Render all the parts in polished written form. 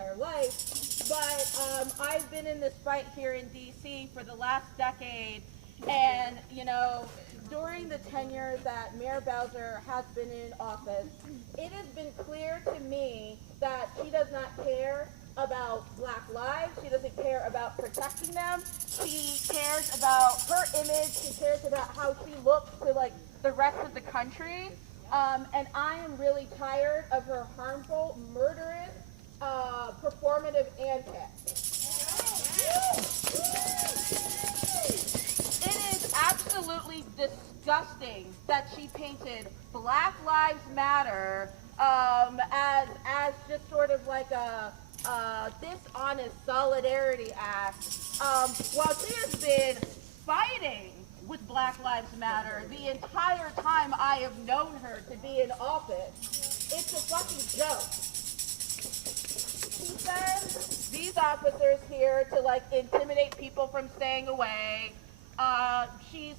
entire life, but I've been in this fight here in D.C. for the last decade, and, you know, during the tenure that Mayor Bowser has been in office, it has been clear to me that she does not care about black lives. She doesn't care about protecting them. She cares about her image. She cares about how she looks to, like, the rest of the country. And I am really tired of her harmful, murderous, performative antics. It is absolutely disgusting that she painted Black Lives Matter as just sort of like a dishonest solidarity act, while she has been fighting with Black Lives Matter the entire time I have known her to be in office. It's a fucking joke. She sends these officers here to, like, intimidate people from staying away. She's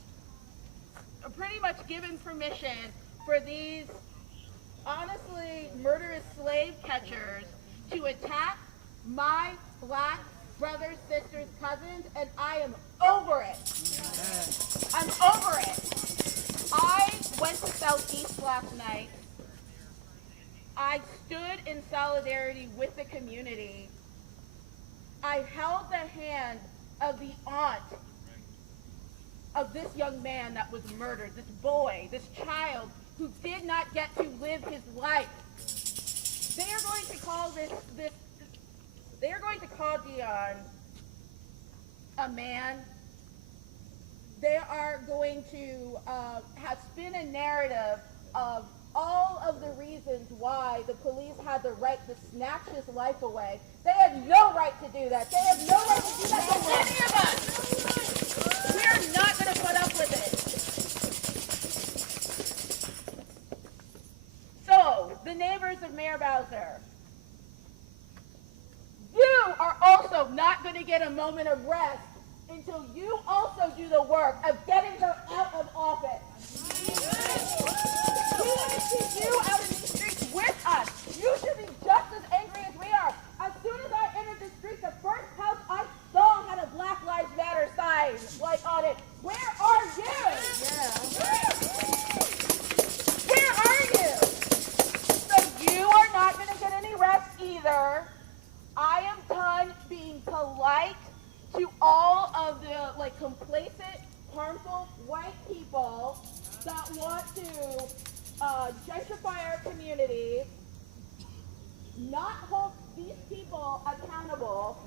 pretty much given permission for these honestly murderous slave catchers to attack my black brothers, sisters, cousins, and I am over it. I'm over it. I went to Southeast last night. I stood in solidarity with the community. I held the hand of the aunt of this young man that was murdered, this boy, this child who did not get to live his life. They are going to call they are going to call Dion a man. They are going to have spin a narrative of all of the reasons why the police had the right to snatch his life away. They had no right to do that. They have no right to do that to any of us. We are not going to put up with it. So, the neighbors of Mayor Bowser, you are also not going to get a moment of rest until you also do the work of getting her out of office. We want to see you out in these streets with us. You should be just as angry as we are. As soon as I entered the street, the first house I saw had a Black Lives Matter sign, like, on it. Where are you? Where are you? So you are not going to get any rest either. I am done being polite to all of the, like, complacent, harmful white people that want to gentrify our community, not hold these people accountable,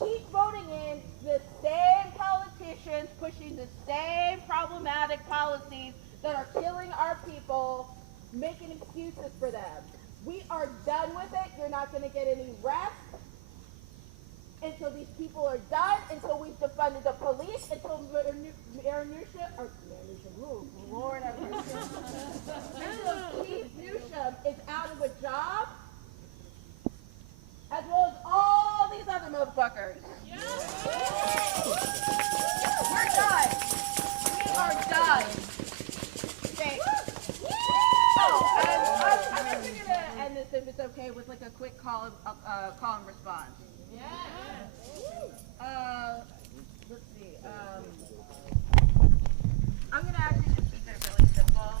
keep voting in the same politicians pushing the same problematic policies that are killing our people, making excuses for them. We are done with it. You're not going to get any rest until these people are done, until we've defunded the police, until Mayor Newsham, Lord have mercy, until Chief Newsham is out of a job, as well as all these other motherfuckers. We're done. We are done. Okay. Oh, and I'm actually going to end this, if it's okay, with, like, a quick call and response. Let's see. I'm gonna actually just keep it really simple.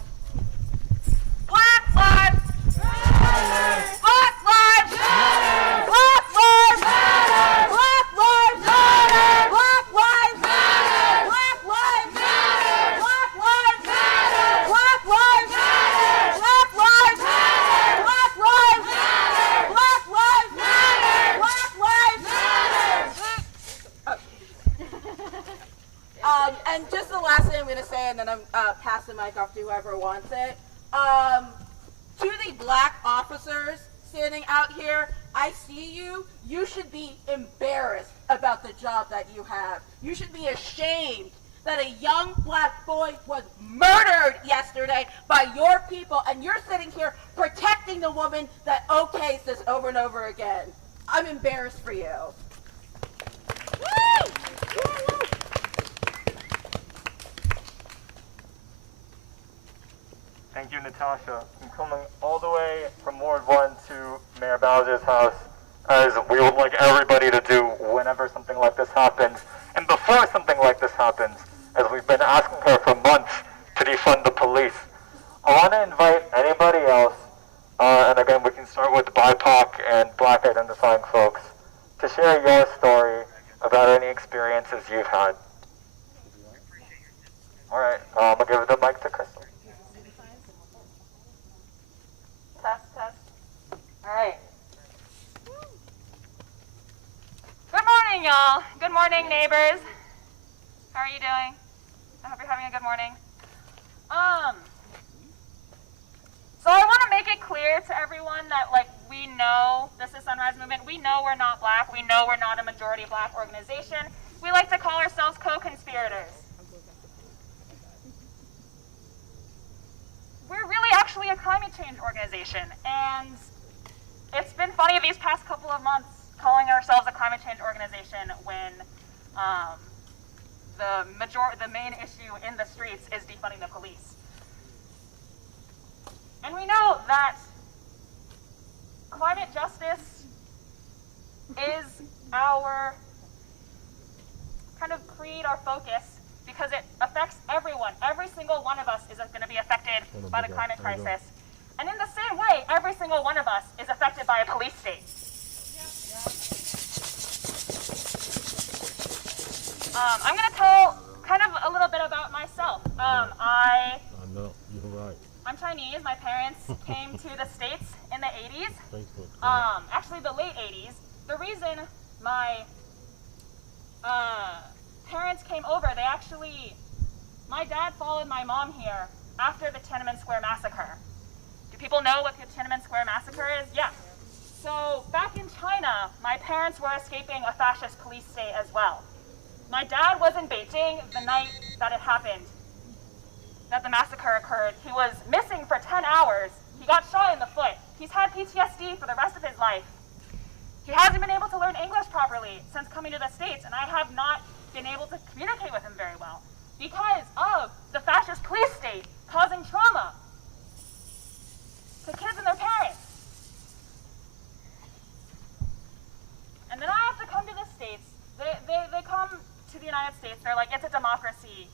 Black lives matter. Black lives matter. Black lives matter. Black lives matter. Black lives matter. Black lives matter. Black lives matter. Black lives matter. Black lives matter. Black lives matter. Black lives matter. Black lives matter. And just the last thing I'm going to say, and then I'm pass the mic off to whoever wants it. To the black officers standing out here, I see you. You should be embarrassed about the job that you have. You should be ashamed that a young black boy was murdered yesterday by your people, and you're sitting here protecting the woman that okays this over and over again. I'm embarrassed for you. Woo! Woo! Thank you, Natasha. I'm coming all the way from Ward 1 to Mayor Bowser's house. as we would like everybody to do whenever something like this happens, and before something like this happens, as we've been asking her for months to defund the police. I want to invite anybody else, and again we can start with BIPOC and Black identifying folks, to share your story about any experiences you've had. Alright, I'm going to give the mic to Crystal. Test. Alright. Good morning, y'all. Good morning, neighbors. How are you doing? I hope you're having a good morning. So I want to make it clear to everyone that, like, we know this is Sunrise Movement. We know we're not black. We know we're not a majority black organization. We like to call ourselves co-conspirators. We're really actually a climate change organization, and it's been funny these past couple of months calling ourselves a climate change organization when the main issue in the streets is defunding the police. And we know that climate justice is our kind of creed, our focus, because it affects everyone. Every single one of us is going to be affected by the climate crisis. And in the same way, every single one of us is affected by a police state. I'm going to tell kind of a little bit about myself. I know, you're right. I'm Chinese. My parents came to the States in the 80s. Actually the late 80s. The reason my parents came over, my dad followed my mom here after the Tiananmen Square massacre. Do people know what the Tiananmen Square massacre is? Yeah. So back in China, my parents were escaping a fascist police state as well. My dad was in Beijing the night that it happened, that the massacre occurred. He was missing for 10 hours. He got shot in the foot. He's had PTSD for the rest of his life. He hasn't been able to learn English properly since coming to the States, and I have not been able to communicate with him very well because of the fascist police state causing trauma to kids and their parents. And then I have to come to the States. They come to the United States. They're like, it's a democracy.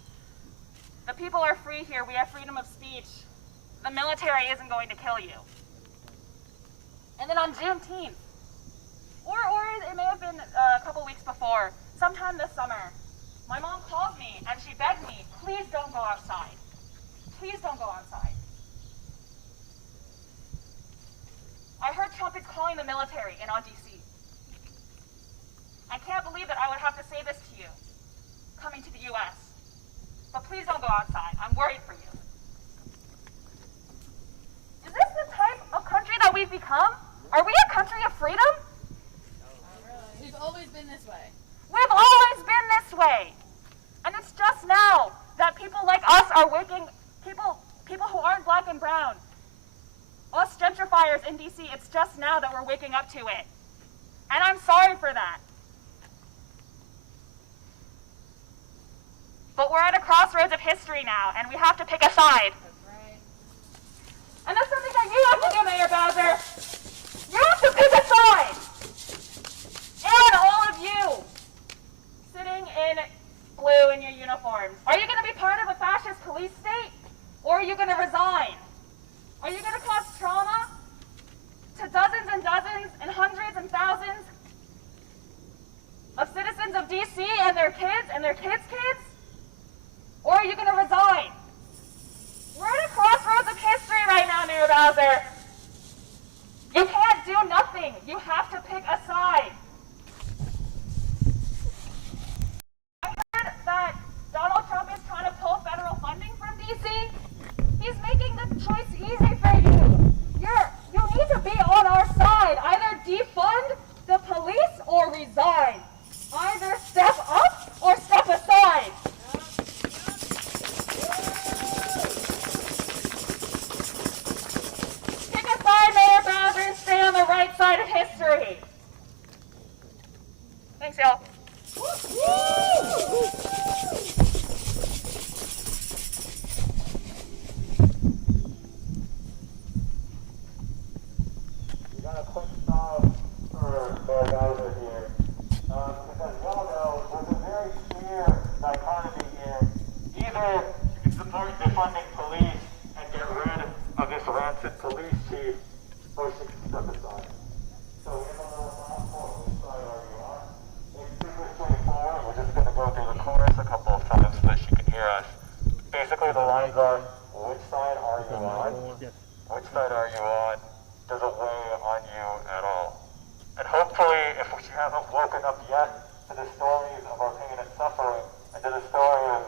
The people are free here. We have freedom of speech. The military isn't going to kill you. And then on Juneteenth, or it may have been a couple weeks before, sometime this summer, my mom called me and she begged me, please don't go outside. Please don't go outside. I heard Trump is calling the military in on DC. I can't believe that I would have to say this to you, coming to the US. But please don't go outside. I'm worried for you. Is this the type of country that we've become? Are we a country of freedom? We've always been this way. We've always been this way. And it's just now that people like us are waking, people who aren't black and brown, us gentrifiers in DC, it's just now that we're waking up to it. And I'm sorry for that. But we're at a crossroads of history now, and we have to pick a side. That's right. And that's something that you have to do, Mayor Bowser. You have to pick a side. And all of you, sitting in blue in your uniforms. Are you going to be part of a fascist police state, or are you going to resign? Are you going to cause trauma to dozens and dozens and hundreds and thousands of citizens of DC and their kids and their kids' kids? Or are you going to resign? We're at a crossroads of history right now, Mayor Bowser. You can't do nothing. You have to pick a side. I heard that Donald Trump is trying to pull federal funding from DC. He's making the choice easy for you. You need to be on our side. Either defund the police or resign. Either step up or step aside. Pick a side, Mayor Bowser, and stay on the right side of history. Thanks, y'all. We got a quick stop for waken up yet to the stories of our pain and suffering, and to the story of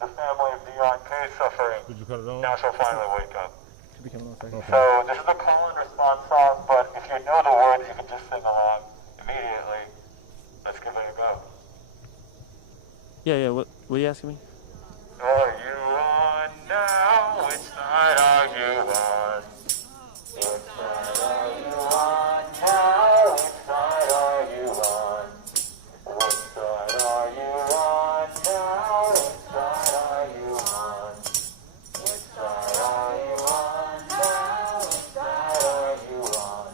the family of Dion K's suffering, Did you cut it on? now she'll finally wake up. Should be coming on a second. Okay. So this is a call and response song, but if you know the words, you can just sing along immediately. Let's give it a go. Yeah. What are you asking me? Are you on now? Which side are you on? Which side are you on now? Which side are you on? Which side are you on now? Which side are you on? Which side are you on now? Which side are you on?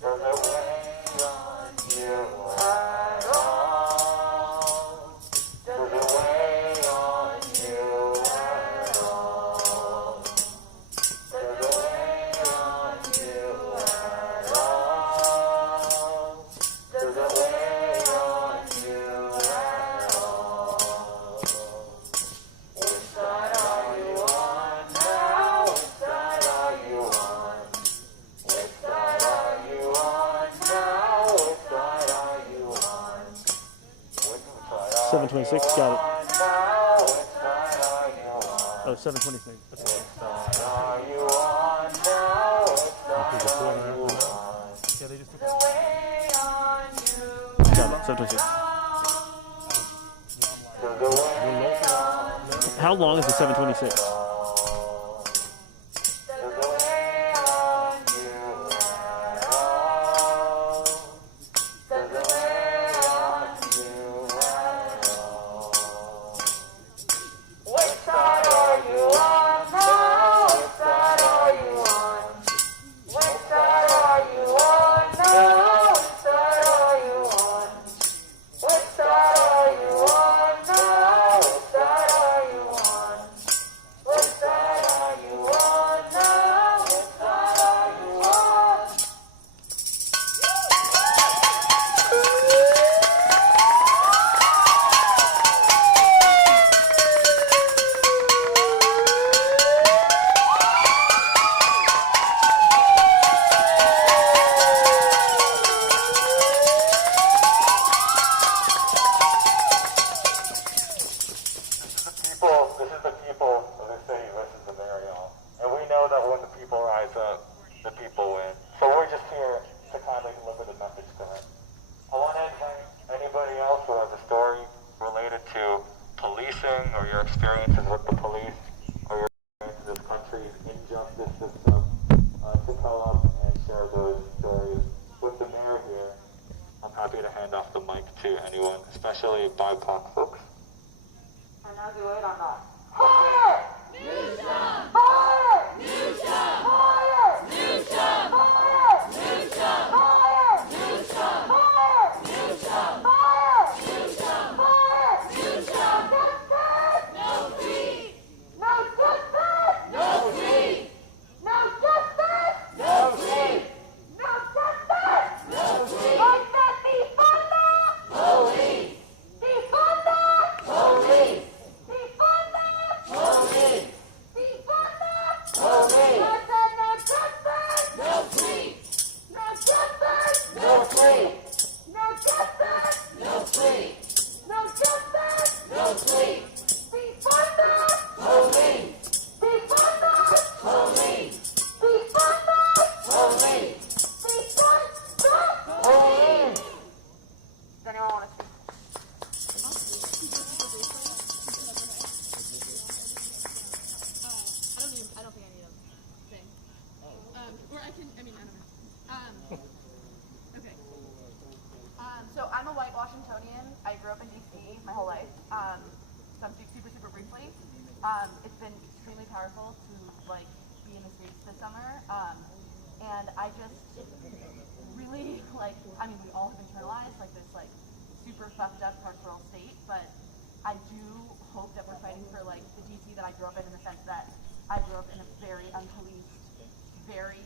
Does it weigh on you at all? Does it weigh on you at all? Does it weigh on you at all? Does it weigh on you at all? Which side are you on now? Which side are you on? Which side are you on now? Which side are you on? Which side are 726, got it. now? Which side are you on? Oh, 726. Okay. Which side are you on now? Which side are you on? Yeah, they just took The way on you. Got it. 726. The way on How long is the 726? the way on you at all. The way on you at all. Which side are you on now? Which side are you on? Which side are you on now? Which side are you on? Which side are you on now? Which side are you on? Which side are you on now? Which side are you on? This is the people of the city versus the burial. And we know that when the people rise up, the people win. So we're just here to kindly deliver the message to them. I want to invite anybody else who has a story related to policing or your experiences with the police or your experience in this country's injustice system to come up and share those stories with the mayor here. I'm happy to hand off the mic to anyone, especially BIPOC folks. And as we wait on that, fire! Newsom! Fire! Newsom! Fire! Newsom! Fire! Newsom! Fire! Newsom! Fire! Newsom! Fire! Newsom! Fire! Newsom! Justice! No peace! No justice! No peace! No justice! No peace! No justice! No peace! I said defund the police! Defund the police! Defund the police! Defund the police! I said no justice! No peace! No justice! No peace! No justice! No peace! No justice! No peace! Defund the police! Defund the police! Defund the police! Defund the police! Does anyone want to speak? I don't think I need a thing. Or I can, I mean, I don't know. Okay. So I'm a white Washingtonian. I grew up in DC my whole life. So I'm super briefly. It's been extremely powerful to like be in the streets this summer. And I just really like, I mean, we all have internalized like this like super fucked up carceral state, but I do hope that we're fighting for like the DC that I grew up in the sense that I grew up in a very unpoliced, very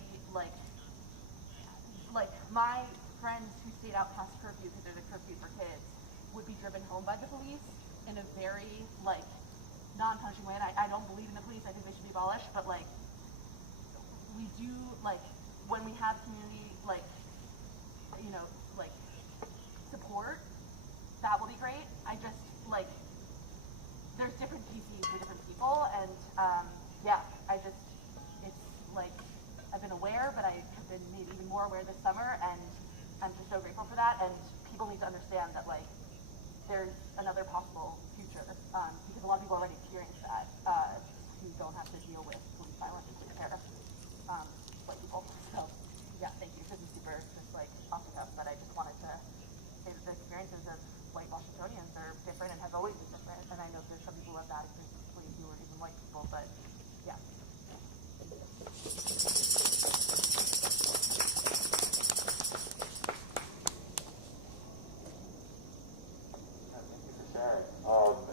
like my friends who stayed out past curfew because there's a curfew for kids would be driven home by the police in a very like non-punishing way. And I don't believe in the police. I think they should be abolished, but like we do like when we have community like, you know, like support for that, and people need to understand that, like, there's another possible future, because a lot of people already experience that, who don't have to deal with police violence and police terror, white people. So, yeah, thank you. This is super, just like, off the cuff, but I just wanted to say that the experiences of white Washingtonians are different and have always been different, and I know there's some people who have bad experiences with police who are even white people, but, yeah.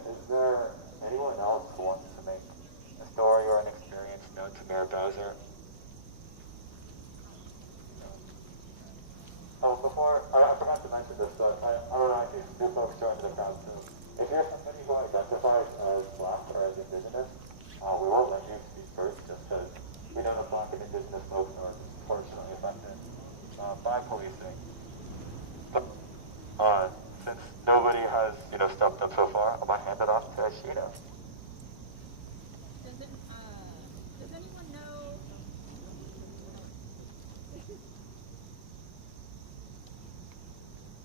Is there anyone else who wants to make a story or an experience known to Mayor Bowser? Oh, before, I forgot to mention this, but I don't know if you folks joined the crowd too. If you're somebody who identifies as Black or as Indigenous, we will let you speak first, just because we know that Black and Indigenous folks are disproportionately affected by policing. Since nobody has, stepped up so far, I'm going to hand it off to Sheena. Does anyone know?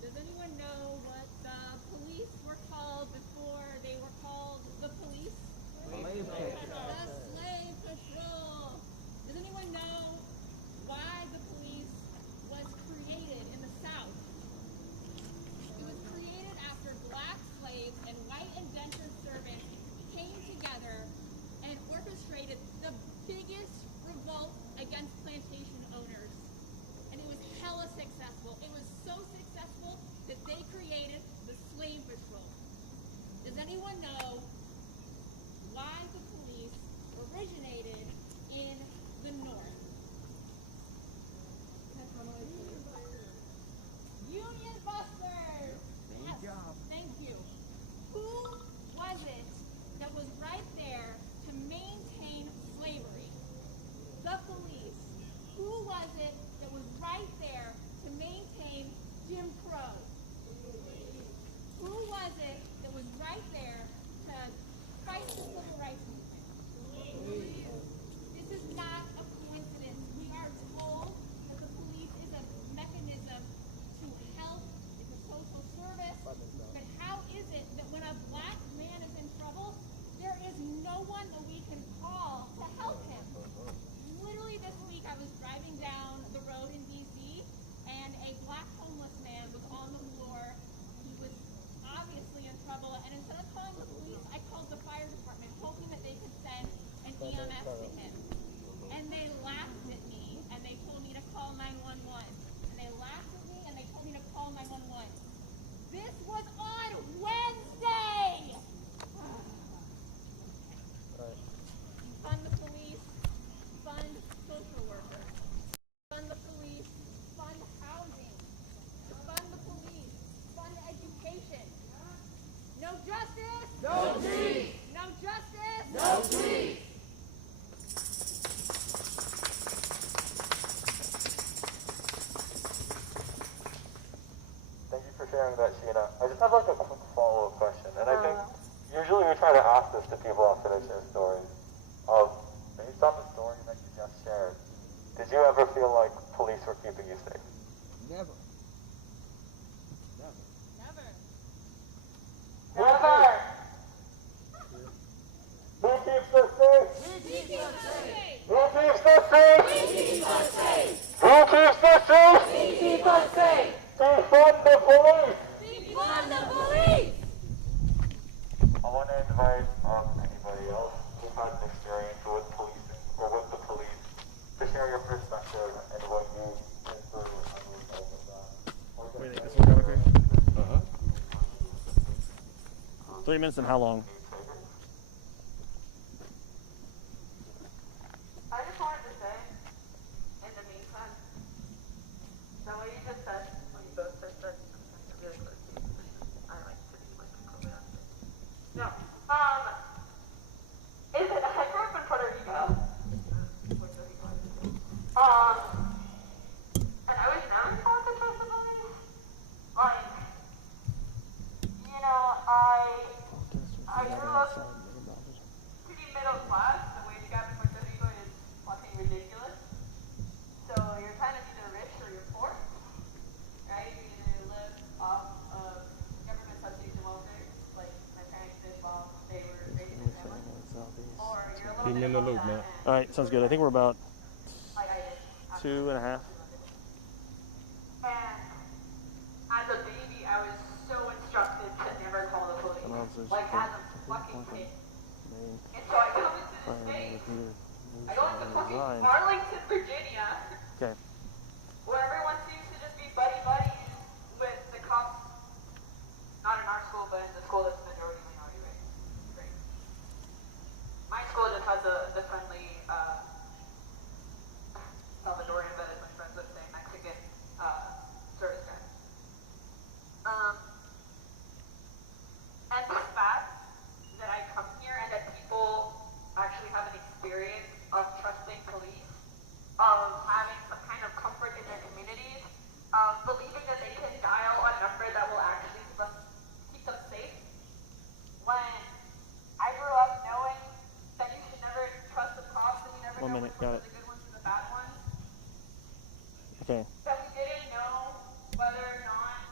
Does anyone know what the police were called before they were called the police? The Slave Patrol. Does anyone know why the police was created in the South? It was created after Black slaves and white indentured servants came together and orchestrated the biggest revolt against plantation owners. And it was hella successful. It was so successful that they created the Slave Patrol. Does anyone know why the police originated in the North? Union Busters! Yes, thank you. Who was it that was right there to maintain slavery? The police. Who was it that was right there to maintain Jim Crow? Who was it that was right there to fight the civil rights movement? This is not a coincidence. We are told that the police is a mechanism to help, it's a social service, but how is it that when a Black man is in trouble, there is no one that we can call to help him? Literally this week I was driving down the road in DC and a Black homeless man was on the floor. He was obviously in trouble, and instead of calling the police, I called the fire department hoping that they could send an EMS to him. And they laughed at me and they told me to call 911. And they laughed at me and they told me to call 911. This was on Wednesday! Fund the police, fund social workers. Fund the police, fund housing. Fund the police, fund education. No justice? No peace! No justice? No peace! Thank you for sharing that, Sheena. I just have like a quick follow-up question, and I think usually we try to ask this to people after they share stories. Based on the story that you just shared, did you ever feel like police were keeping you safe? Never. Never! Who keeps us safe? We keep us safe! Who keeps us safe? We keep us safe! Who keeps us safe? We keep us safe! Defund the police! Defund the police! I want to invite anybody else who's had an experience with policing or with the police to share your perspective and what you've been through as a result of that. Wait, this one got okay? Uh-huh. 3 minutes and how long? I just wanted to say, in the meantime, the way you just said, when you both said that, I'm really close to you. I like to be like COVID on it. No. Is it, I grew up in Puerto Rico. And I was never taught to trust the police. Like, I Keep me in the loop, man. All right, sounds good. I think we're about 2.5. And as a baby, I was so instructed to never call the police. Like as a fucking kid. And so I come into the state. I go into fucking Arlington, Virginia. Okay. Where everyone seems to just be buddy-buddies with the cops. Not in our school, but in the school that's majority minority, right? Great. My school just has the friendly, Salvadorian, but as my friends would say, Mexican, service guy. And the fact that I come here and that people actually have an experience of trusting police, of having some kind of comfort in their communities, of believing that they can dial a number that will actually keep them safe. When I grew up knowing that you should never trust the cops and you never know which ones are the good ones and the bad ones. Okay. That we didn't know whether or not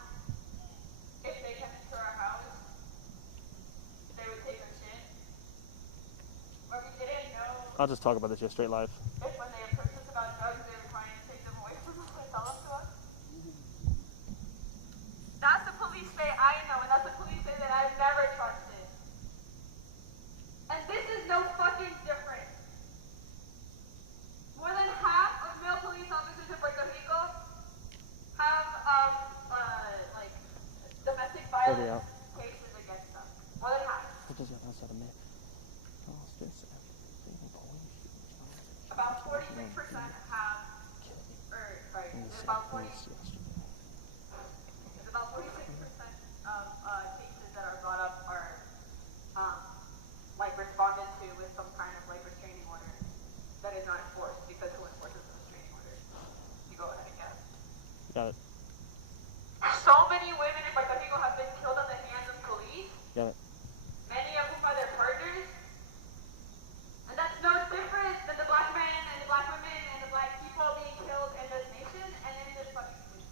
if they came into our house, they would take our shit. Or we didn't know I'll just talk about this just straight live. if when they approached us about drugs, they were trying to take them away from us and sell them to us. That's the police state I know, and that's the police state that I've never trusted. And this is no fucking different. More than half of male police officers in Puerto Rico have, like, domestic violence cases against them. More than half. About 46% have, about 46% of cases that are brought up are, like, responded to with some kind of, like, restraining order that is not enforced, because who enforces the restraining order? You go ahead and guess. Got it. So many women in Puerto Rico have been killed at the hands of police, Got it. many of whom are their partners. And that's no different than the black men and the black women and the black people being killed in this nation and in this fucking country.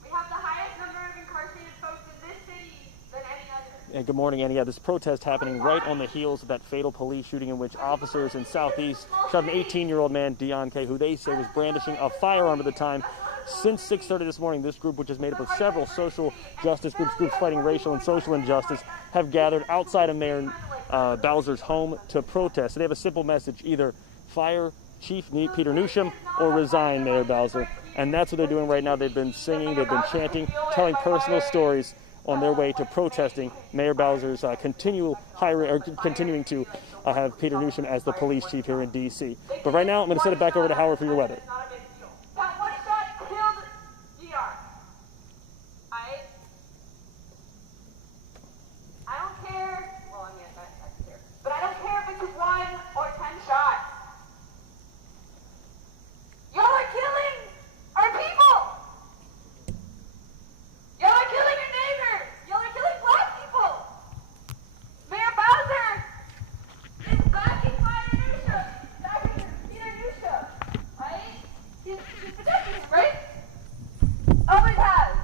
We have the highest number of incarcerated folks in this city than any other. Good morning, Annie. Yeah, this protest happening right on the heels of that fatal police shooting in which officers in Southeast shot an 18-year-old man, Deon K., who they say was brandishing a firearm at the time. Since 6:30 this morning, this group, which is made up of several social justice groups fighting racial and social injustice, have gathered outside of Mayor Bowser's home to protest. So they have a simple message: either fire Chief Peter Newsham or resign Mayor Bowser. And that's what they're doing right now. They've been singing, they've been chanting, telling personal stories on their way to protesting Mayor Bowser's continuing to have Peter Newsham as the police chief here in D.C. But right now, I'm going to send it back over to Howard for your weather. That one shot killed DR. I don't care. Well, I mean, I care. But I don't care if it's 1 or 10 shots. Y'all are killing our people. Y'all are killing your neighbors. Y'all are killing black people. Mayor Bowser is backing Peter Newsham, right? He's protecting him, right? Always has.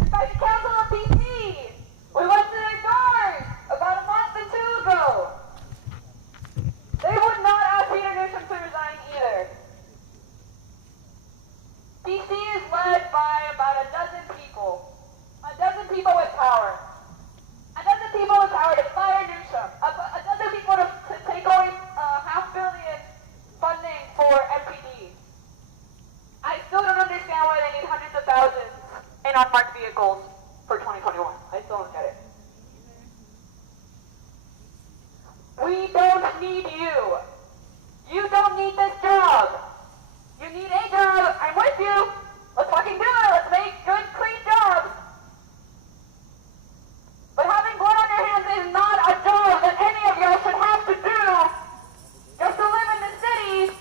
In fact, the Council of DC, we went to their doors about a month or 2 ago. They would not ask Peter Newsham to resign either. DC is led by about a dozen people with power. A dozen people with power to fire Newsham. A dozen people to take away $500 million funding for MPD. I still don't understand why they need hundreds of thousands in unmarked vehicles for 2021. I still don't get it. We don't need you. You don't need this job. You need a job. I'm with you. Let's fucking do it. Let's make good, clean jobs. But having blood on your hands is not a job that any of y'all should have to do just to live in the city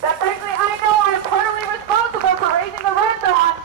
that frankly I know I'm partly responsible for raising the rent on.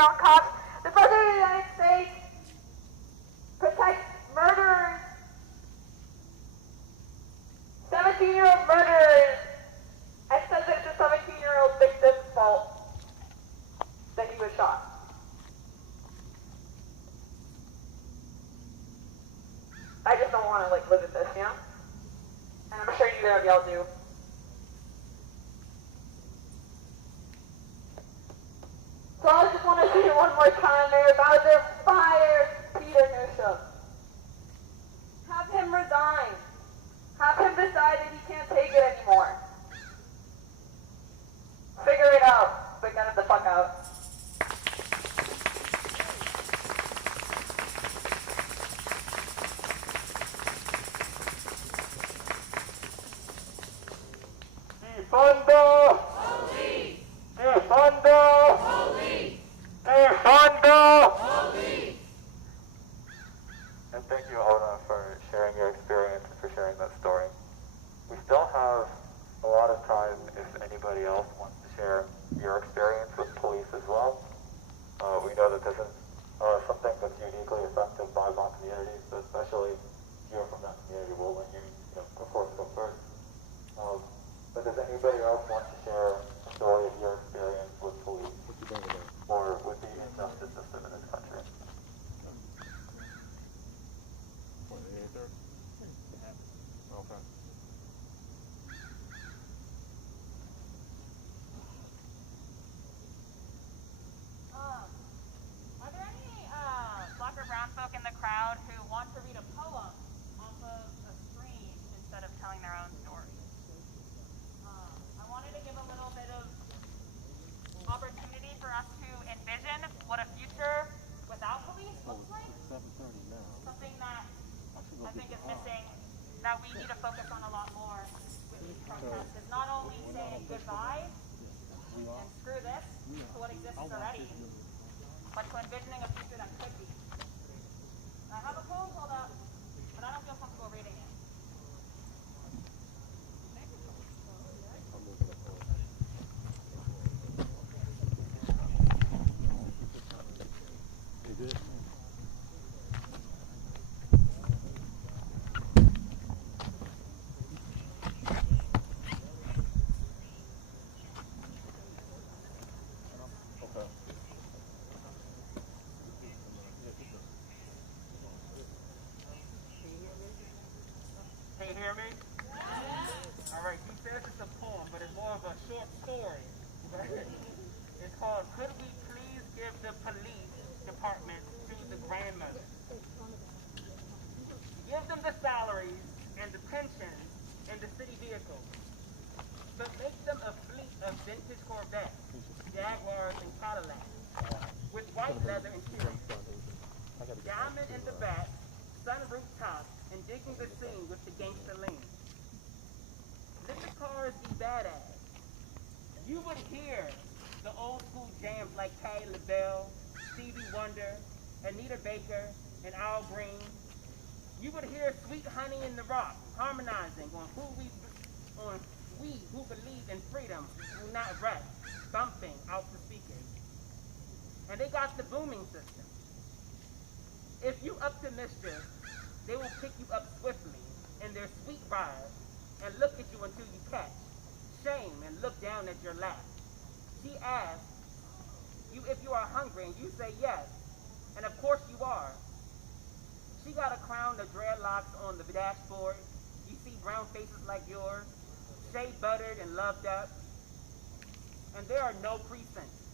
around cops. The President of the United States protects murderers, 17-year-old murderers, and says that it's a 17-year-old victim's fault that he was shot. I just don't want to live with this, you know? And I'm sure neither of y'all do. So I just want to say one more time, Mayor Bowser, fire Peter Newsom. Have him resign. Have him decide that he can't take it anymore. Figure it out, but get it the fuck out. Defund! Police! Defund! Police! Defund! Police! And thank you, Ona, for sharing your experience and for sharing that story. We still have a lot of time if anybody else wants to share your experience with police as well. We know that this is something that's uniquely affected bygone communities, so especially if you're from that community, we'll let you, of course, go first. But does anybody else want to share a story of your experience with police or with the injustice system in this country? Okay. Are there any black or brown folk in the crowd who want to read a poem off of a screen instead of telling their own story? I wanted to give a little bit of opportunity for us to envision what a future without police looks like. Something that I think is missing, that we need to focus on a lot more with these protests, is not only saying goodbye and screw this to what exists already, but to envisioning a future that could be. I have a poem pulled up, but I don't feel comfortable reading it. Can you hear me? Yes. All right, he says it's a poem, but it's more of a short story. It's called, Could We Please Give the Police Department to the Grandmother? Give them the salaries and the pensions and the city vehicles, but make them a fleet of vintage Corvettes, Jaguars, and Cadillacs with white leather interiors, diamond in the back, sunroof top, and digging the scene with the gangster lean. Let the cars be badass. You would hear the old school jams like Patti LaBelle, Stevie Wonder, Anita Baker, and Al Green. You would hear Sweet Honey in the Rock harmonizing on we who believe in freedom will not rest, thumping out the speakers. And they got the booming system. If you up to mischief, they will pick you up swiftly in their sweet ride and look at you until you catch shame and look down at your lap. She asks you if you are hungry and you say yes, and of course you are. She got a crown of dreadlocks on the dashboard. You see brown faces like yours, shea buttered and loved up, and there are no precincts.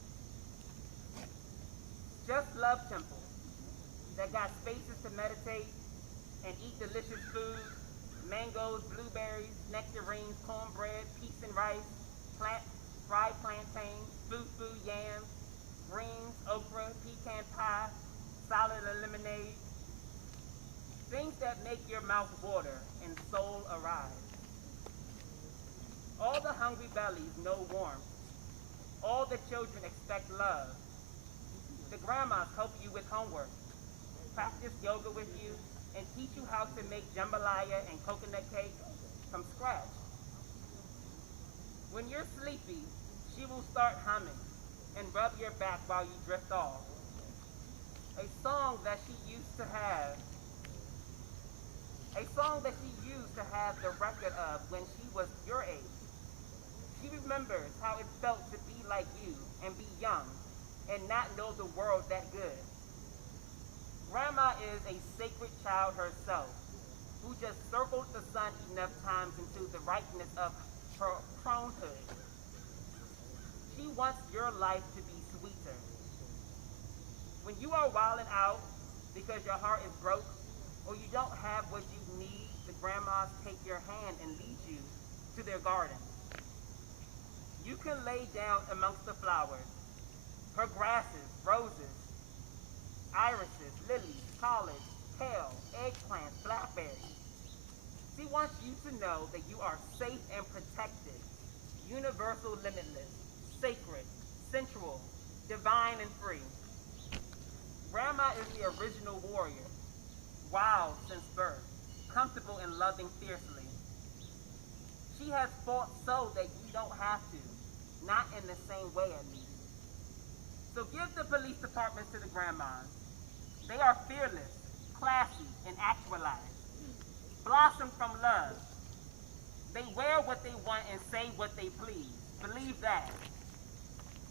Just love temples that got spaces to meditate and eat delicious food, mangoes, blueberries, nectarines, cornbread, peas and rice, fried plantains, fufu, yams, greens, okra, pecan pie, salad and lemonade. Things that make your mouth water and soul arise. All the hungry bellies know warmth. All the children expect love. The grandmas help you with homework, practice yoga with you, and teach you how to make jambalaya and coconut cake from scratch. When you're sleepy, she will start humming and rub your back while you drift off. A song that she used to have the record of when she was your age. She remembers how it felt to be like you and be young and not know the world that good. Grandma is a sacred child herself who just circled the sun enough times into the ripeness of her cronehood. She wants your life to be sweeter. When you are wilding out because your heart is broke or you don't have what you need, the grandmas take your hand and lead you to their garden. You can lay down amongst the flowers, her grasses, roses, irises, lilies, collards, kale, eggplants, blackberries. She wants you to know that you are safe and protected, universal, limitless, sacred, sensual, divine, and free. Grandma is the original warrior, wild since birth, comfortable and loving fiercely. She has fought so that you don't have to, not in the same way at least. So give the police departments to the grandmas. They are fearless, classy, and actualized. Blossom from love. They wear what they want and say what they please. Believe that.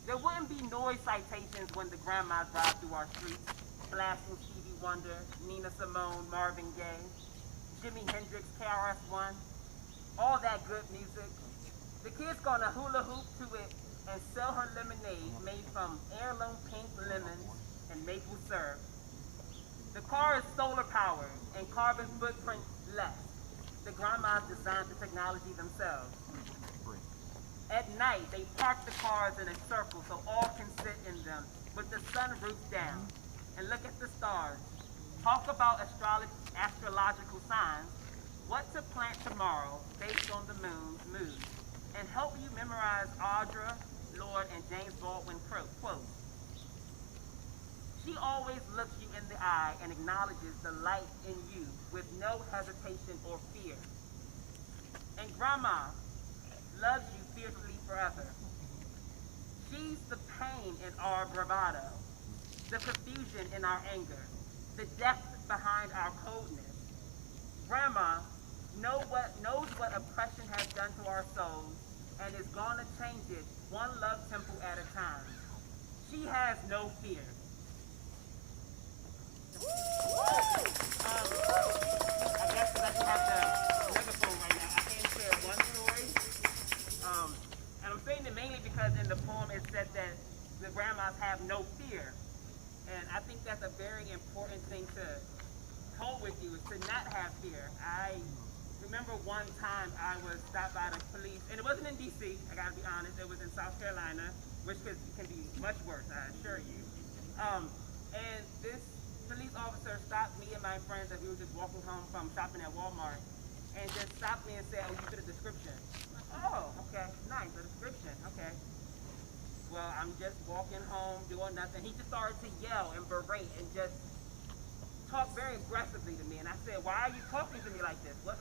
There wouldn't be noise citations when the grandmas drive through our streets, blasting Stevie Wonder, Nina Simone, Marvin Gaye, Jimi Hendrix, KRS-One, all that good music. The kid's gonna hula hoop to it and sell her lemonade made from heirloom pink lemons and maple syrup. The car is solar powered and carbon footprint less. The grandmas designed the technology themselves. At night, they park the cars in a circle so all can sit in them with the sun roof down and look at the stars. Talk about astrological signs, what to plant tomorrow based on the moon's mood, and help you memorize Audra, Lorde, and James Baldwin quotes. She always looks you in the eye and acknowledges the light in you with no hesitation or fear. And Grandma loves you fiercely forever. She's the pain in our bravado, the confusion in our anger, the depth behind our coldness. Grandma knows what oppression has done to our souls and is going to change it one love temple at a time. She has no fear. I guess because I just have the megaphone right now, I can't share one story. And I'm saying it mainly because in the poem it said that the grandmas have no fear. And I think that's a very important thing to hold with you, is to not have fear. I remember one time I was stopped by the police, and it wasn't in D.C., I gotta be honest, it was in South Carolina, which can be much worse, I assure you. And this police officer stopped me and my friends as we were just walking home from shopping at Walmart, and just stopped me and said, "Oh, you did a description." Oh, okay, nice, a description, okay. Well, I'm just walking home, doing nothing. He just started to yell and berate and just talk very aggressively to me. And I said, "Why are you talking to me like this? What,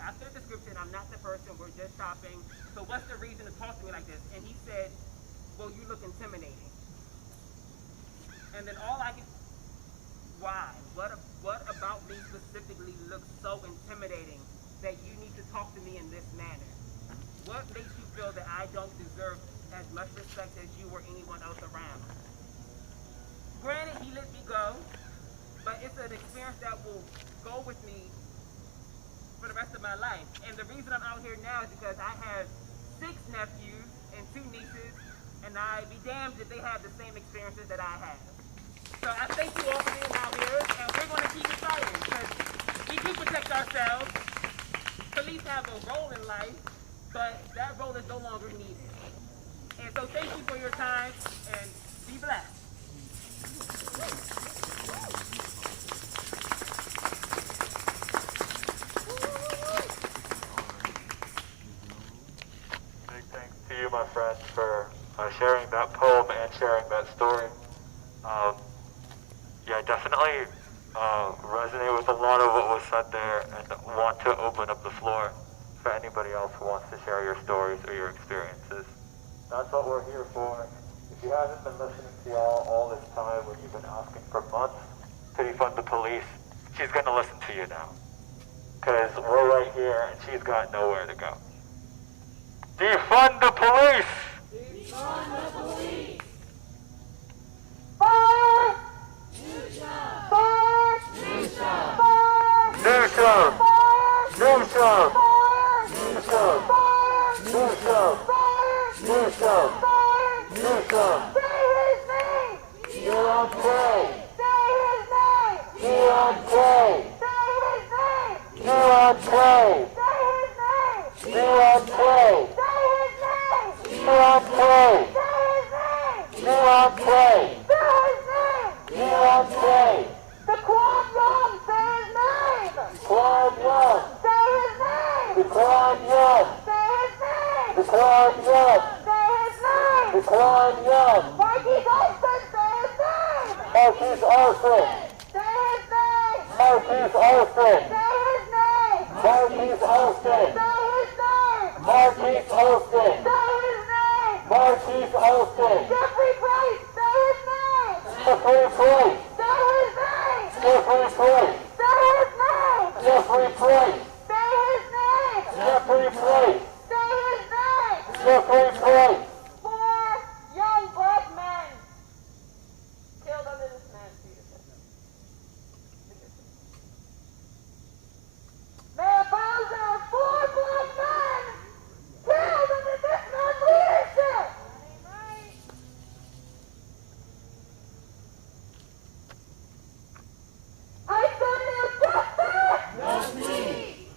after the description, I'm not the person, we're just shopping. So what's the reason to talk to me like this?" And he said, "Well, you look intimidating." And then all I could, why? What about me specifically looks so intimidating that you need to talk to me in this manner? What makes you feel that I don't deserve as much respect as you or anyone else around? Granted, he let me go, but it's an experience that will go with me for the rest of my life. And the reason I'm out here now is because I have 6 nephews and 2 nieces, and I'd be damned if they have the same experiences that I have. So I thank you all for being out here, and we're going to keep it fighting, because we do protect ourselves. Police have a role in life, but that role is no longer needed. And so thank you for your time, and be blessed. Big thanks to you, my friend, for sharing that poem and sharing that story. I definitely resonate with a lot of what was said there, and want to open up the floor for anybody else who wants to share your stories or your experiences. That's what we're here for. If She hasn't been listening to y'all all this time when you've been asking for months to defund the police. She's gonna listen to you now. Cause we're right here and she's got nowhere to go. Defund the police! Defund the police. Fire! Fire! Newsom! Newsom! Fire! Newsom! Newsom! Newsom! Newsom! Say his name! You're on play! Say his name! You're on play! Say his name! You're on play! Say his name! You're on play! Say his name! You're on play! Say his name! You're on play! Say his name! You're on play! The Quad Young! Say his name! Quad Young! Say his name! The Quad Young! Say his name! The Quad Young! Say his name! The Quad Young! Marquise Olson! Say his name! Marquise Olson! Say his name! Marquise Olson! Say his name! Marquise Olson! Say his name! Marquise Olson! Say his name! Marquise Olson! Jeffrey Price! Say his name! Jeffrey Price! Say his name! Jeffrey Price! Say his name! Jeffrey Price! Say his name! Jeffrey Price! Say his name! Jeffrey Price! 4 young black men killed under this man's leadership. Mayor Bowser, 4 black men killed under this man's leadership. I said no justice. No peace.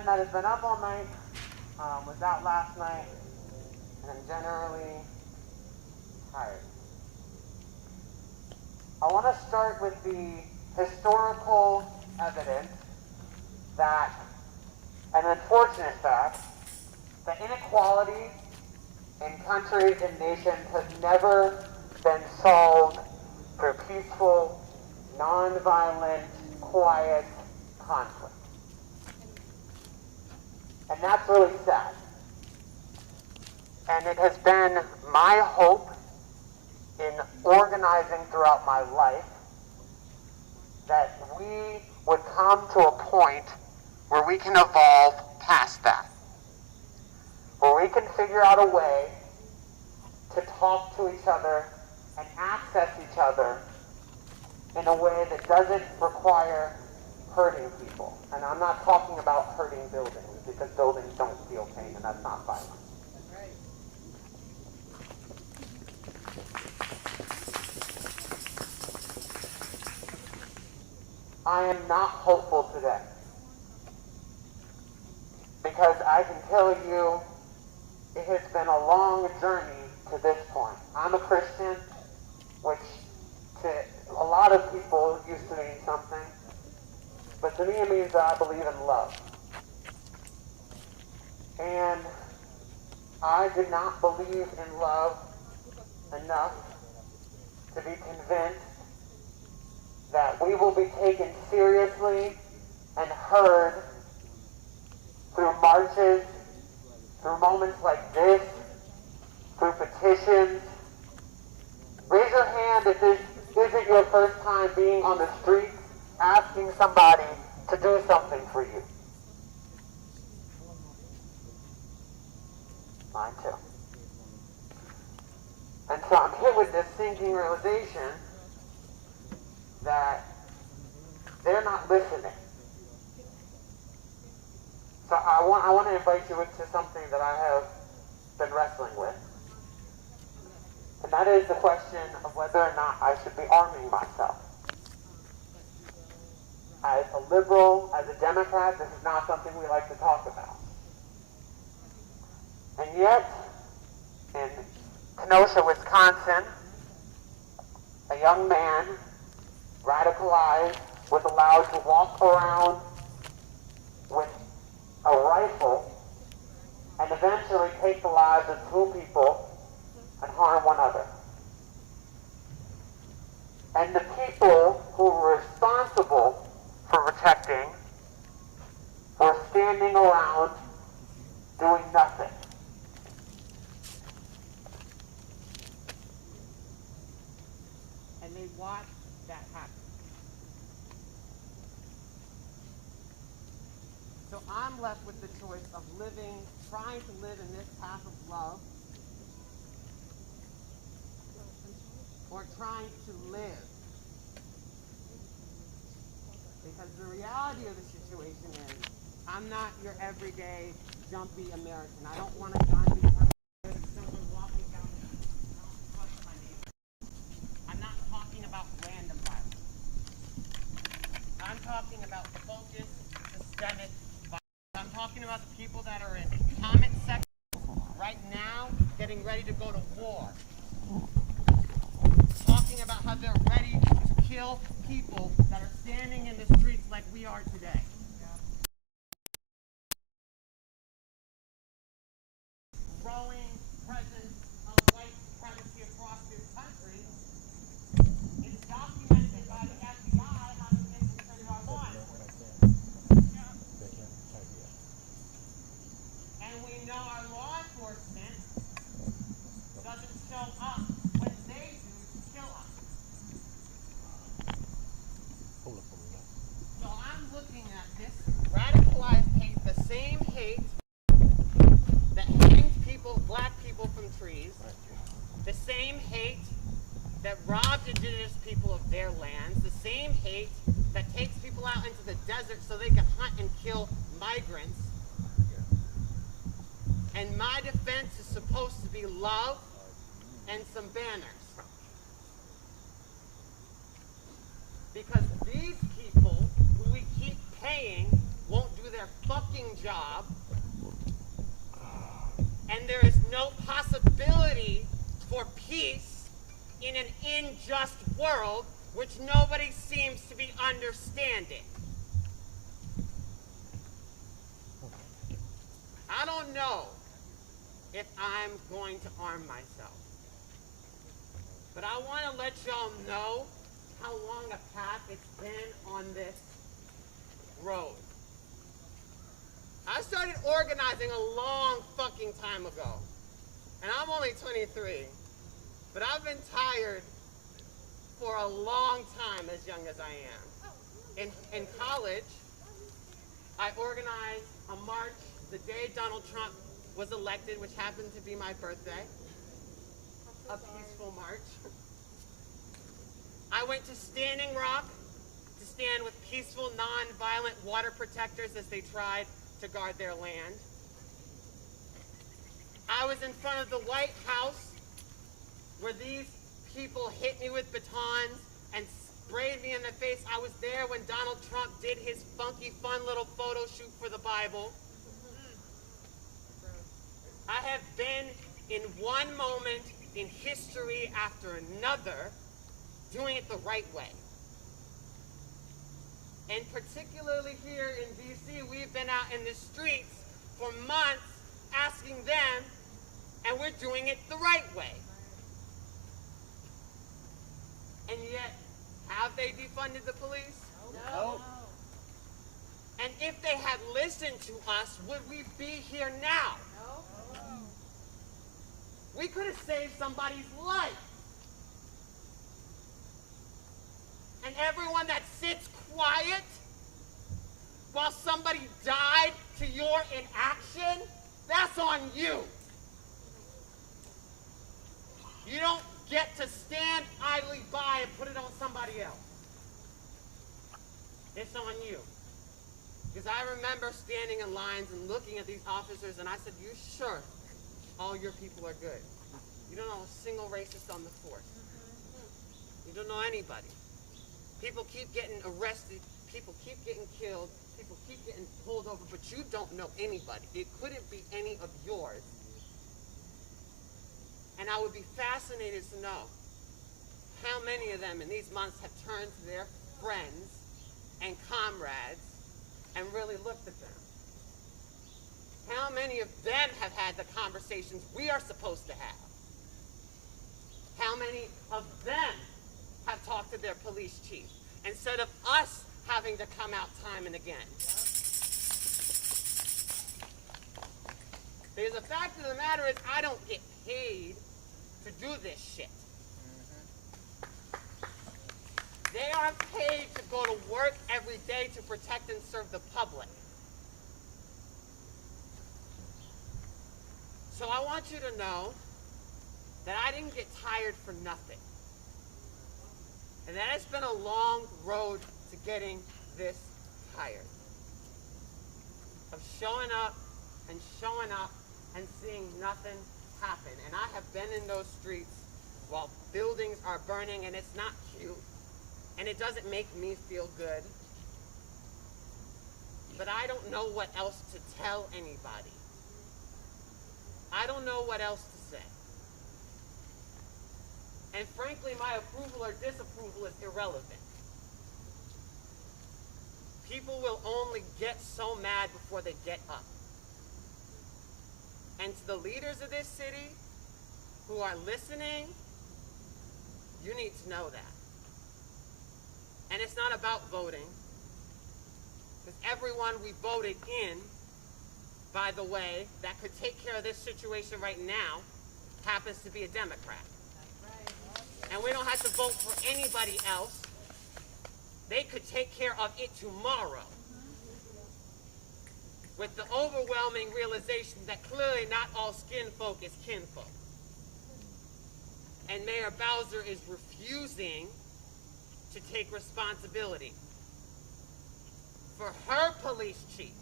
friend that has been up all night, was out last night, and I'm generally tired. I want to start with the historical evidence that an unfortunate fact that inequality in countries and nations has never been solved through peaceful, non-violent, quiet conflict. And that's really sad. And it has been my hope in organizing throughout my life that we would come to a point where we can evolve past that. Where we can figure out a way to talk to each other and access each other in a way that doesn't require hurting people. And I'm not talking about hurting buildings, because buildings don't feel pain, and that's not violence. I am not hopeful today, because I can tell you it has been a long journey to this point. I'm a Christian, which to a lot of people used to mean something, but to me it means that I believe in love. And I did not believe in love enough to be convinced that we will be taken seriously and heard through marches, through moments like this, through petitions. Raise your hand if this isn't your first time being on the street asking somebody to do something for you. Mine too. And so I'm hit with this sinking realization that they're not listening. So I want to invite you into something that I have been wrestling with. And that is the question of whether or not I should be arming myself. As a liberal, as a Democrat, this is not something we like to talk about. And yet, in Kenosha, Wisconsin, a young man, radicalized, was allowed to walk around with a rifle and eventually take the lives of 2 people and harm one other. And the people who were responsible for protecting were standing around doing nothing. And they watched that happen. So I'm left with the choice of trying to live in this path of love, or trying to live. Because the reality of the situation is, I'm not your everyday jumpy American. I don't want a gun because there's someone walking down the street. I don't trust my neighbor. I'm not talking about random violence. I'm talking about focused, systemic violence. I'm talking about the people that are in comment sections right now getting ready to go to war. Talking about how they're ready to kill people that are standing in the streets like we are today. Growing presence of white supremacy across this country is documented by the FBI having infiltrated our law enforcement. And we know our law enforcement doesn't show up when they do to kill us. So I'm looking at this radicalized hate, the same hate that hangs people, black people from trees, the same hate that robbed indigenous people of their lands, the same hate that takes people out into the desert so they can hunt and kill migrants. And my defense is supposed to be love and some banners. Because these people who we keep paying won't do their fucking fucking job, and there is no possibility for peace in an unjust world which nobody seems to be understanding. I don't know if I'm going to arm myself, but I want to let y'all know how long a path it's been on this road. I started organizing a long fucking time ago, and I'm only 23, but I've been tired for a long time, as young as I am. In college, I organized a march the day Donald Trump was elected, which happened to be my birthday. A peaceful march. I went to Standing Rock to stand with peaceful, non-violent water protectors as they tried to guard their land. I was in front of the White House where these people hit me with batons and sprayed me in the face. I was there when Donald Trump did his funky, fun little photo shoot for the Bible. I have been in one moment in history after another doing it the right way. And particularly here in DC, we've been out in the streets for months asking them, and we're doing it the right way. And yet, have they defunded the police? No. And if they had listened to us, would we be here now? We could have saved somebody's life. And everyone that sits quiet while somebody died to your inaction, that's on you. You don't get to stand idly by and put it on somebody else. It's on you. Because I remember standing in lines and looking at these officers, and I said, you sure all your people are good? You don't know a single racist on the force. You don't know anybody. People keep getting arrested, people keep getting killed, people keep getting pulled over, but you don't know anybody. It couldn't be any of yours. And I would be fascinated to know how many of them in these months have turned to their friends and comrades and really looked at them. How many of them have had the conversations we are supposed to have? How many of them have talked to their police chief instead of us having to come out time and again? Because the fact of the matter is, I don't get paid to do this shit. They are paid to go to work every day to protect and serve the public. So I want you to know that I didn't get tired for nothing. And that it's been a long road to getting this tired. Of showing up and seeing nothing happen. And I have been in those streets while buildings are burning, and it's not cute. And it doesn't make me feel good. But I don't know what else to tell anybody. I don't know what else to say. And frankly, my approval or disapproval is irrelevant. People will only get so mad before they get up. And to the leaders of this city who are listening, you need to know that. And it's not about voting. Because everyone we voted in, by the way, that could take care of this situation right now, happens to be a Democrat. And we don't have to vote for anybody else. They could take care of it tomorrow. With the overwhelming realization that clearly not all skin folk is kinfolk. And Mayor Bowser is refusing to take responsibility for her police chief.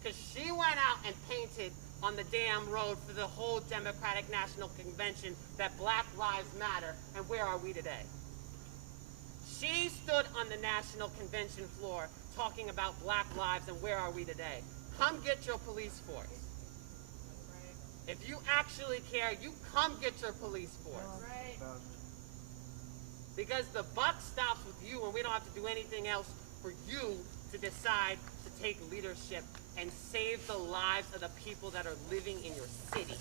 Because she went out and painted on the damn road for the whole Democratic National Convention that Black Lives Matter, and where are we today? She stood on the National Convention floor talking about black lives and where are we today. Come get your police force. If you actually care, you come get your police force. Because the buck stops with you and we don't have to do anything else for you to decide to take leadership and save the lives of the people that are living in your city.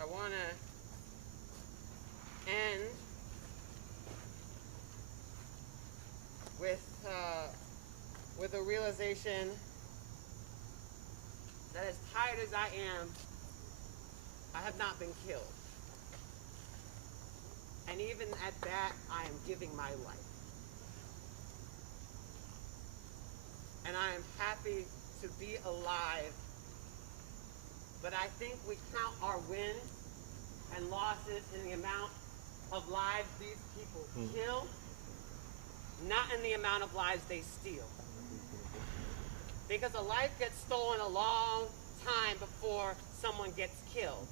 I want to end with a realization that as tired as I am, I have not been killed. And even at that, I am giving my life. And I am happy to be alive. But I think we count our wins and losses in the amount of lives these people kill, not in the amount of lives they steal. Because a life gets stolen a long time before someone gets killed.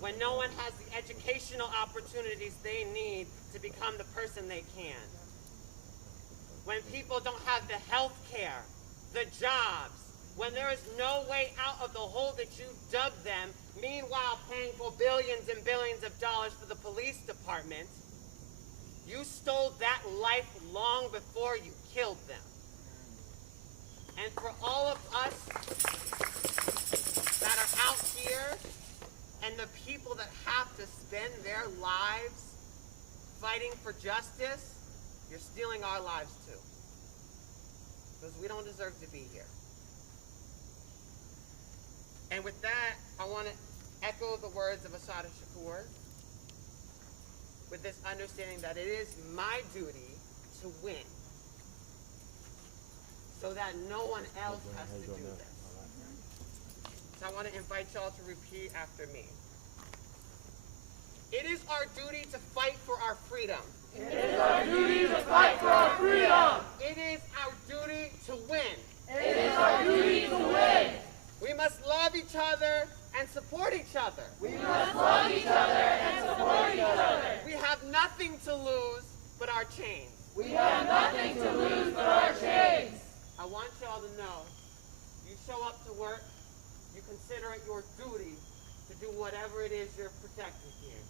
When no one has the educational opportunities they need to become the person they can. When people don't have the health care, the jobs, when there is no way out of the hole that you dug them, meanwhile paying for billions and billions of dollars for the police department, you stole that life long before you killed them. And for all of us that are out here and the people that have to spend their lives fighting for justice, you're stealing our lives too. Because we don't deserve to be here. And with that, I want to echo the words of Assata Shakur with this understanding that it is my duty to win so that no one else has to do this. So I want to invite y'all to repeat after me. It is our duty to fight for our freedom. It is our duty to fight for our freedom. It is our duty to win. It is our duty to win. We must love each other and support each other. We must love each other and support each other. We have nothing to lose but our chains. We have nothing to lose but our chains. I want y'all to know, you show up to work, you consider it your duty to do whatever it is you're protecting here.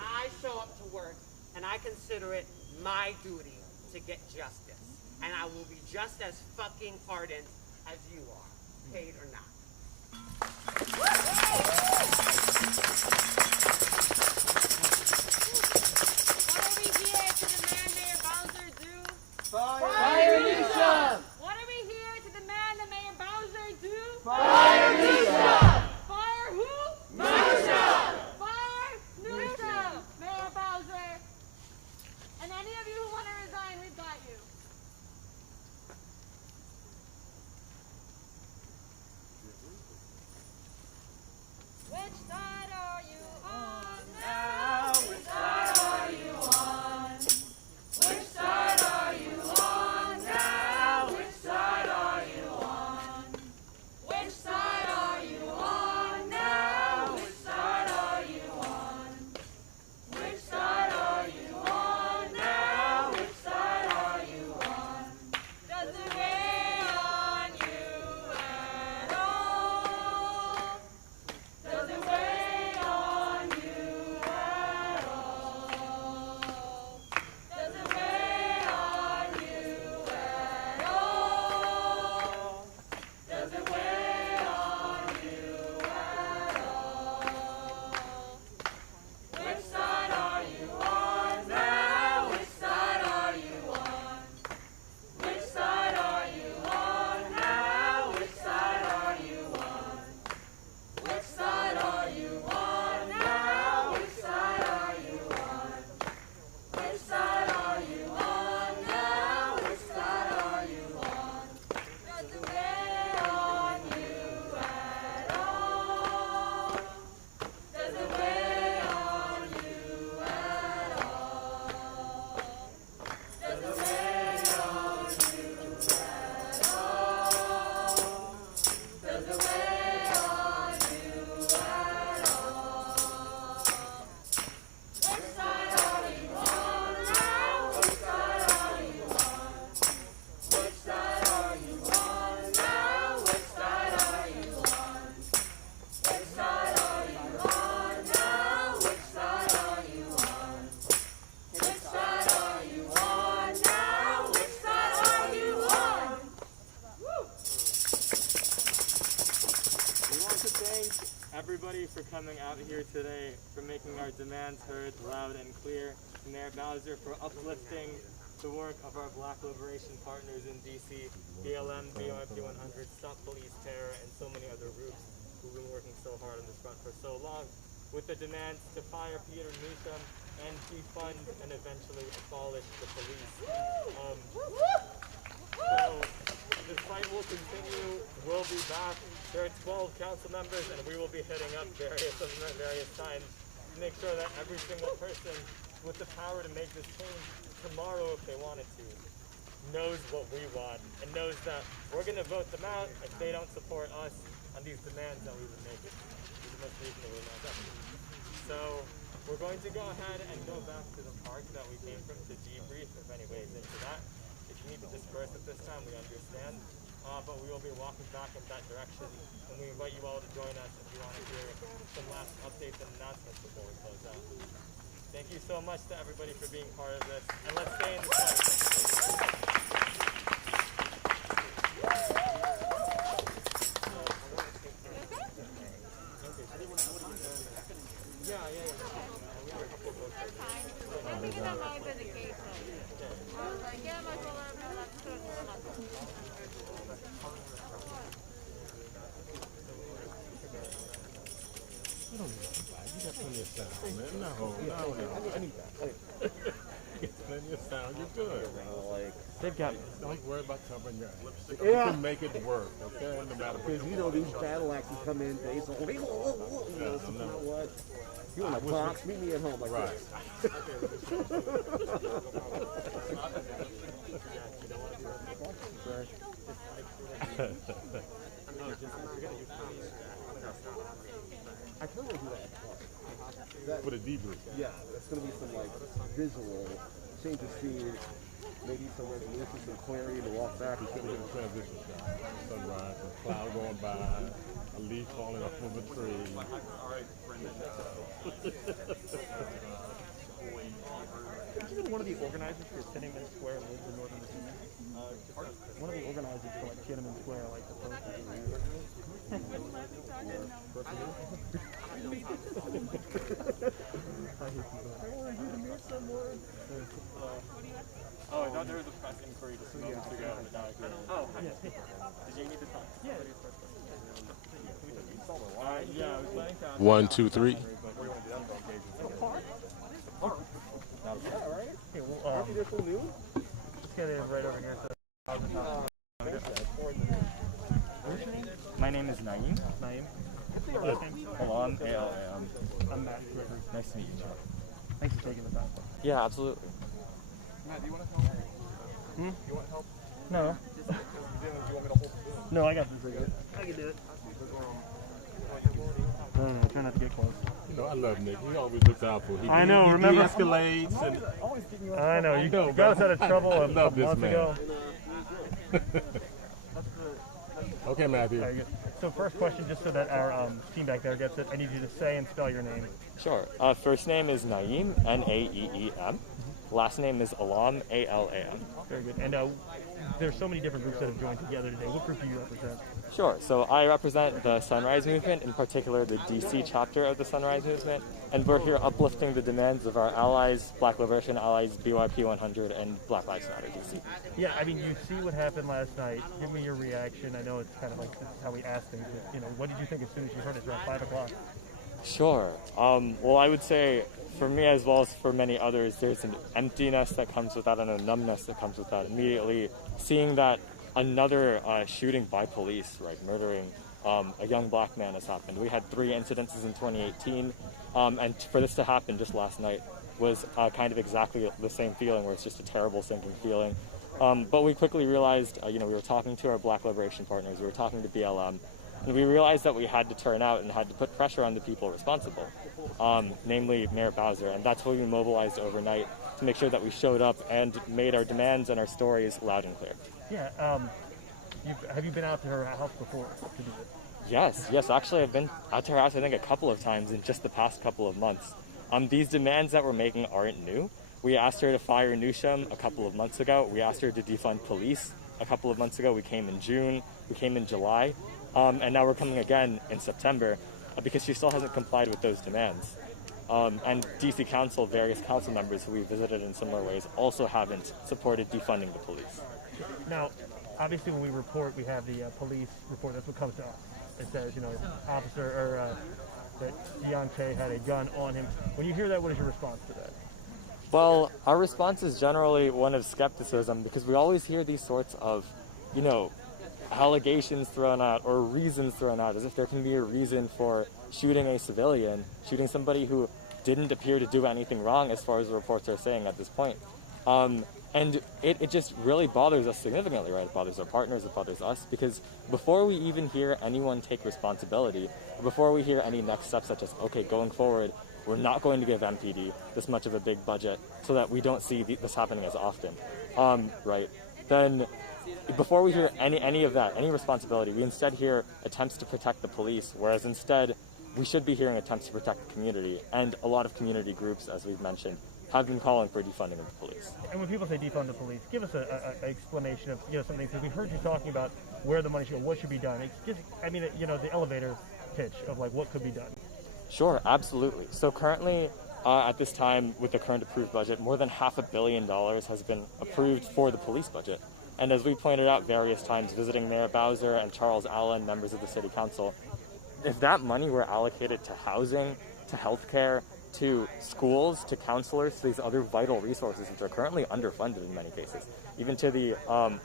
I show up to work, and I consider it my duty to get justice. And I will be just as fucking ardent as you are, paid or not. What are we here to demand Mayor Bowser do? Fire Newsom! What are we here to demand that Mayor Bowser do? Fire Newsom! Fire who? Newsom! Fire Newsom! Mayor Bowser. And any of you who want to resign, we've got you. Which side are you on? for coming out here today, for making our demands heard loud and clear. Mayor Bowser, for uplifting the work of our Black liberation partners in DC, BLM, BRP 100, Stop Police Terror, and so many other groups who've been working so hard on this front for so long, with the demands to fire Peter Newsom and defund and eventually abolish the police. So this fight will continue. We'll be back. There are 12 council members, and we will be hitting up various of them at various times to make sure that every single person with the power to make this change tomorrow, if they wanted to, knows what we want and knows that we're going to vote them out if they don't support us on these demands that we've been making. These are the most reasonable demands. So we're going to go ahead and go back to the park that we came from to debrief if anybody's into that. If you need to disperse at this time, we understand. But we will be walking back in that direction, and we invite you all to join us if you want to hear some last updates and announcements before we close out. Thank you so much to everybody for being part of this, and let's stay in the fight. Plenty of sound, you're good. They've got. Don't worry about covering your ass. You can make it work, okay? No matter what. Because you know these battle axes come in, they so you know what? You want a box? Meet me at home like right. this. I kind of want to do that. For the debrief. Yeah, that's going to be some like visual change of scene, maybe some resolution, some clarity to walk back. You should have been a transition shot. Sunrise, a cloud going by, a leaf falling off of a tree. One of the organizers for Tiananmen Square lives in northern Virginia. One of the organizers for like Tiananmen Square, like the Oh, I thought there was a press inquiry just moments ago. Oh, yeah. Did you need to talk to somebody first? Yeah, I was planning to ask. 1, 2, 3. Yeah, right? Okay, well, let's get it right over here. My name is Naeem. Naeem. Alam, A-L-A-M. I'm Matt. Nice to meet you. Thanks for taking the time. Yeah, absolutely. Matt, do you want to help? You want help? No. Do you want me to hold the No, I got this. I can do it. No, try not to get close. You know, I love Nick. He always looks out for. I know, remember? He escalates. And I know, you got us out of trouble a couple months ago. Okay, Matthew. So first question, just so that our team back there gets it, I need you to say and spell your name. Sure. First name is Naeem, N-A-E-E-M. Last name is Alam, A-L-A-M. Very good. And there's so many different groups that have joined together today. What group do you represent? Sure. So I represent the Sunrise Movement, in particular the DC chapter of the Sunrise Movement, and we're here uplifting the demands of our allies, Black Liberation Allies, BYP 100, and Black Lives Matter DC. Yeah, I mean, you see what happened last night. Give me your reaction. I know it's kind of like this is how we ask things, but, you know, what did you think as soon as you heard it around 5 o'clock? Sure. Well, I would say for me as well as for many others, there's an emptiness that comes with that and a numbness that comes with that. Immediately seeing that another shooting by police, right, murdering a young black man has happened. We had 3 incidences in 2018, and for this to happen just last night was kind of exactly the same feeling, where it's just a terrible sinking feeling. But we quickly realized, we were talking to our Black liberation partners, we were talking to BLM, and we realized that we had to turn out and had to put pressure on the people responsible, namely Mayor Bowser, and that's why we mobilized overnight to make sure that we showed up and made our demands and our stories loud and clear. Yeah, have you been out to her house before to do it? Yes, actually I've been out to her house I think a couple of times in just the past couple of months. These demands that we're making aren't new. We asked her to fire Newsom a couple of months ago. We asked her to defund police a couple of months ago. We came in June, we came in July, and now we're coming again in September. because she still hasn't complied with those demands. And DC Council, various council members who we visited in similar ways, also haven't supported defunding the police. Now, obviously when we report, we have the police report. That's what comes to us. It says, officer, or that Deon K had a gun on him. When you hear that, what is your response to that? Well, our response is generally one of skepticism, because we always hear these sorts of, allegations thrown out or reasons thrown out, as if there can be a reason for shooting a civilian, shooting somebody who didn't appear to do anything wrong, as far as the reports are saying at this point. And it just really bothers us significantly, right? It bothers our partners, it bothers us, because before we even hear anyone take responsibility, or before we hear any next steps such as, okay, going forward, we're not going to give MPD this much of a big budget so that we don't see this happening as often, right? Then before we hear any of that, any responsibility, we instead hear attempts to protect the police, whereas instead we should be hearing attempts to protect the community. And a lot of community groups, as we've mentioned, have been calling for defunding of the police. And when people say defund the police, give us an explanation of something, because we heard you talking about where the money should go, what should be done. The elevator pitch of what could be done. Sure, absolutely. So currently, at this time, with the current approved budget, more than $500 million has been approved for the police budget. And as we pointed out various times, visiting Mayor Bowser and Charles Allen, members of the City Council, if that money were allocated to housing, to healthcare, to schools, to counselors, to these other vital resources which are currently underfunded in many cases, even to the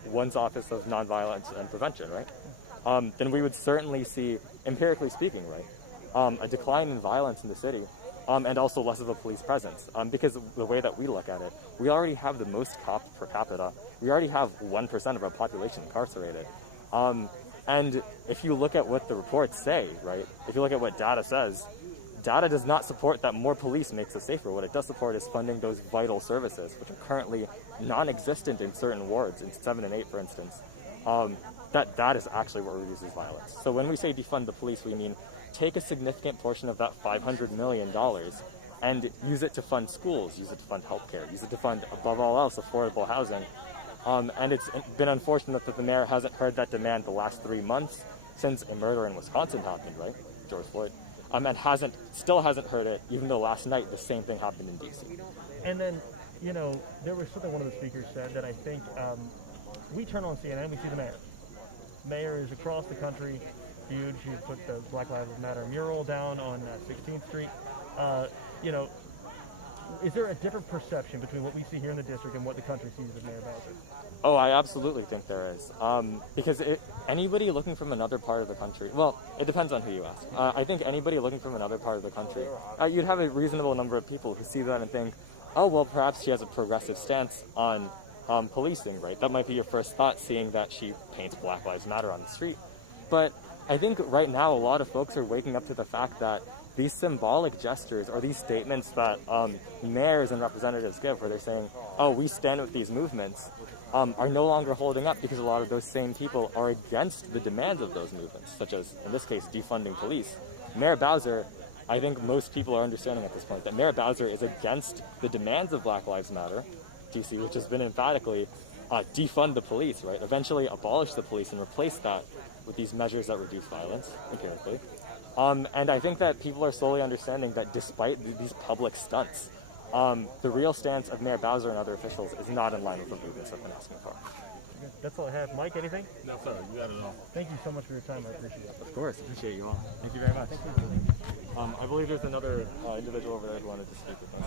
one's Office of Nonviolence and Prevention, right? Then we would certainly see, empirically speaking, right, a decline in violence in the city, and also less of a police presence. Because the way that we look at it, we already have the most cops per capita. We already have 1% of our population incarcerated. And if you look at what the reports say, right, if you look at what data says, data does not support that more police makes us safer. What it does support is funding those vital services, which are currently non-existent in certain wards, in 7 and 8, for instance. That is actually what reduces violence. So when we say defund the police, we mean take a significant portion of that $500 million and use it to fund schools, use it to fund healthcare, use it to fund, above all else, affordable housing. And it's been unfortunate that the mayor hasn't heard that demand the last 3 months since a murder in Wisconsin happened, right? George Floyd. And still hasn't heard it, even though last night the same thing happened in DC. And then, there was something one of the speakers said that I think, we turn on CNN, we see the mayor. Mayor is across the country, huge. He put the Black Lives Matter mural down on 16th Street. Is there a different perception between what we see here in the district and what the country sees of Mayor Bowser? Oh, I absolutely think there is. Because anybody looking from another part of the country, well, it depends on who you ask. I think anybody looking from another part of the country, you'd have a reasonable number of people who see that and think, oh, well, perhaps she has a progressive stance on policing, right? That might be your first thought, seeing that she paints Black Lives Matter on the street. But I think right now a lot of folks are waking up to the fact that these symbolic gestures or these statements that mayors and representatives give, where they're saying, oh, we stand with these movements, are no longer holding up, because a lot of those same people are against the demands of those movements, such as, in this case, defunding police. Mayor Bowser, I think most people are understanding at this point that Mayor Bowser is against the demands of Black Lives Matter, DC, which has been emphatically defund the police, right? Eventually abolish the police and replace that with these measures that reduce violence, empirically. And I think that people are slowly understanding that despite these public stunts, the real stance of Mayor Bowser and other officials is not in line with the movements I've been asking for. That's all I have. Mike, anything? No, sir. You got it all. Thank you so much for your time. I appreciate it. Of course. Appreciate you all. Thank you very much. I believe there's another individual over there who wanted to speak with us.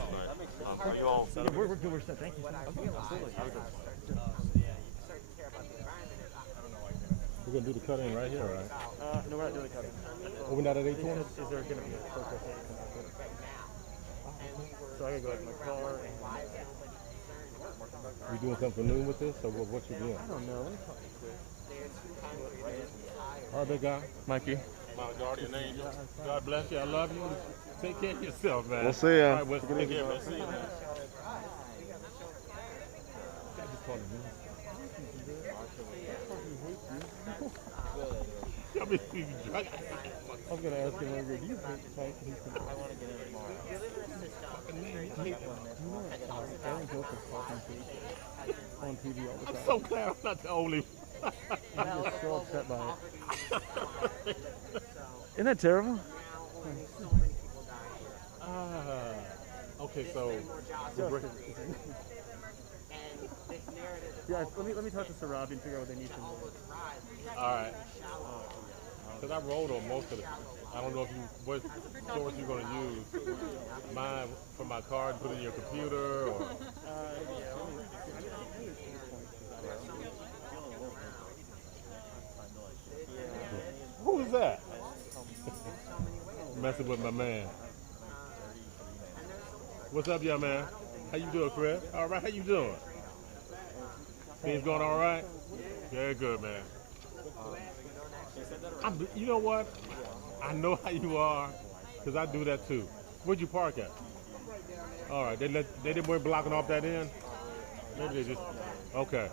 But, are you all set up? We're good. We're set. Thank you. Absolutely. Have a good one. We're going to do the cutting right here, right? No, we're not doing the cutting. Oh, we're not at 820? Is there going to be a protest that come out with? So I got to go out to my car. We doing something new with this, or what you doing? I don't know. Let me talk to Chris. All right, big guy. Mikey. My guardian angel. God bless you. I love you. Take care of yourself, man. We'll see ya. All right, we'll take care, man. See you, man. I was going to ask him earlier, do you think he's going to... I want to get him tomorrow. Aaron Joseph's talking to on TV all the time. I'm so glad I'm not the only I'm just so upset by it. Isn't that terrible? Okay, so Yeah, let me talk to Sarabi and figure out what they need from me. all right. Because I wrote on most of it. I don't know if you what source you're going to use. Mine for my card, put it in your computer, or who's that? Messing with my man. What's up, young man? How you doing, Chris? All right, how you doing? Things going all right? Very good, man. You know what? I know how you are, because I do that too. Where'd you park at? All right, they didn't weren't blocking off that end? Maybe they just, okay.